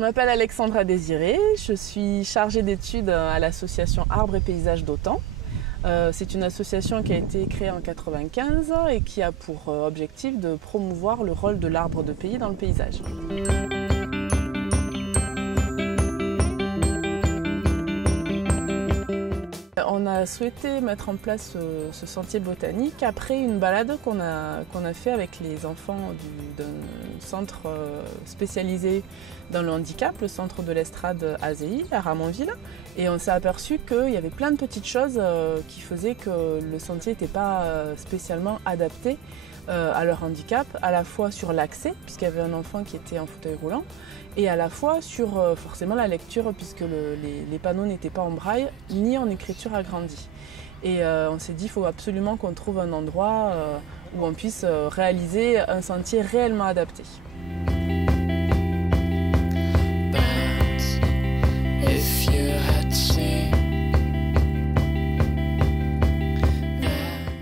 Je m'appelle Alexandra Désiré, je suis chargée d'études à l'association Arbres et Paysages d'Autan. C'est une association qui a été créée en 1995 et qui a pour objectif de promouvoir le rôle de l'arbre de pays dans le paysage. On a souhaité mettre en place ce sentier botanique après une balade qu'on a fait avec les enfants d'un centre spécialisé dans le handicap, le centre de l'Estrade AZI à Ramonville. Et on s'est aperçu qu'il y avait plein de petites choses qui faisaient que le sentier n'était pas spécialement adapté à leur handicap, à la fois sur l'accès, puisqu'il y avait un enfant qui était en fauteuil roulant, et à la fois sur forcément la lecture, puisque les panneaux n'étaient pas en braille ni en écriture agrandie. Et on s'est dit qu'il faut absolument qu'on trouve un endroit où on puisse réaliser un sentier réellement adapté.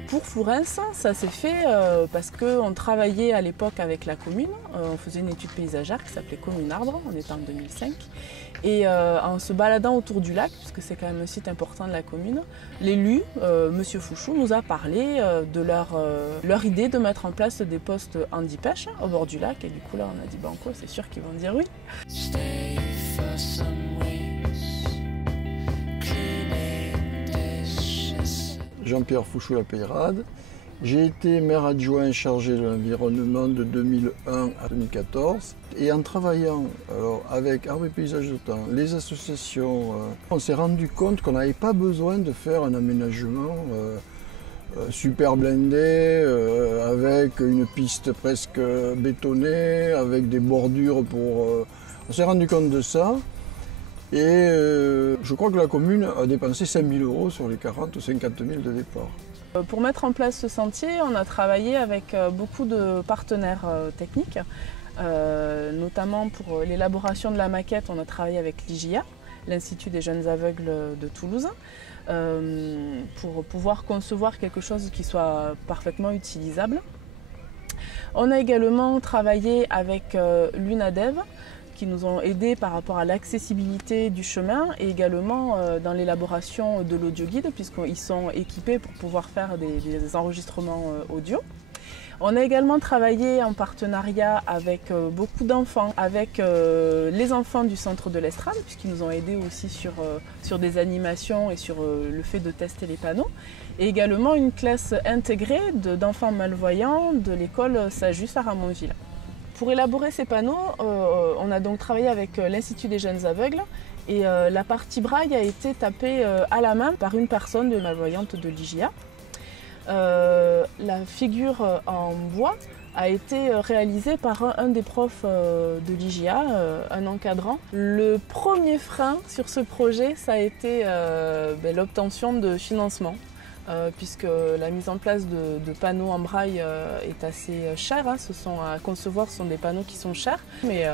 Pour Fourens, ça s'est fait parce qu'on travaillait à l'époque avec la commune. On faisait une étude paysagère qui s'appelait Commune Arbre, on était en 2005. Et en se baladant autour du lac, puisque c'est quand même un site important de la commune, l'élu, Monsieur Fouchou, nous a parlé de leur idée de mettre en place des postes handi-pêche au bord du lac. Et du coup là on a dit banco, c'est sûr qu'ils vont dire oui. Jean-Pierre Fouchou la Peyrade. J'ai été maire adjoint chargé de l'environnement de 2001 à 2014. Et en travaillant avec Arbres et Paysages d'Autan, les associations, on s'est rendu compte qu'on n'avait pas besoin de faire un aménagement super blindé, avec une piste presque bétonnée, avec des bordures pour... On s'est rendu compte de ça. Et je crois que la commune a dépensé 5 000 € sur les 40 ou 50 000 de départ. Pour mettre en place ce sentier, on a travaillé avec beaucoup de partenaires techniques, notamment pour l'élaboration de la maquette, on a travaillé avec l'IJA, l'Institut des jeunes aveugles de Toulouse, pour pouvoir concevoir quelque chose qui soit parfaitement utilisable. On a également travaillé avec l'UNADEV, qui nous ont aidés par rapport à l'accessibilité du chemin et également dans l'élaboration de l'audioguide, puisqu'ils sont équipés pour pouvoir faire des enregistrements audio. On a également travaillé en partenariat avec beaucoup d'enfants, avec les enfants du centre de l'Estrade, puisqu'ils nous ont aidés aussi sur des animations et sur le fait de tester les panneaux. Et également une classe intégrée d'enfants malvoyants de l'école Saint-Just à Ramonville. Pour élaborer ces panneaux, on a donc travaillé avec l'Institut des jeunes aveugles et la partie braille a été tapée à la main par une personne malvoyante de l'IJA. La figure en bois a été réalisée par un des profs de l'IJA, un encadrant. Le premier frein sur ce projet, ça a été l'obtention de financement. Puisque la mise en place de panneaux en braille est assez chère. À concevoir, ce sont des panneaux qui sont chers. Mais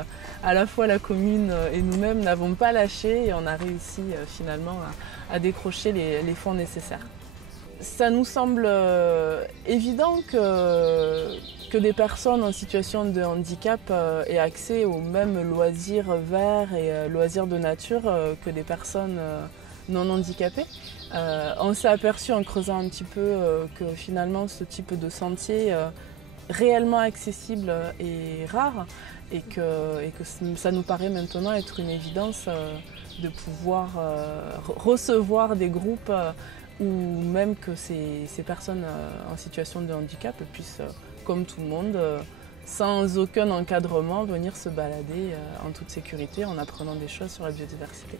à la fois la commune et nous-mêmes n'avons pas lâché et on a réussi finalement à décrocher les fonds nécessaires. Ça nous semble évident que des personnes en situation de handicap aient accès aux mêmes loisirs verts et loisirs de nature que des personnes non handicapées. On s'est aperçu en creusant un petit peu que finalement ce type de sentier réellement accessible est rare et que ça nous paraît maintenant être une évidence de pouvoir recevoir des groupes ou même que ces personnes en situation de handicap puissent, comme tout le monde, sans aucun encadrement, venir se balader en toute sécurité en apprenant des choses sur la biodiversité.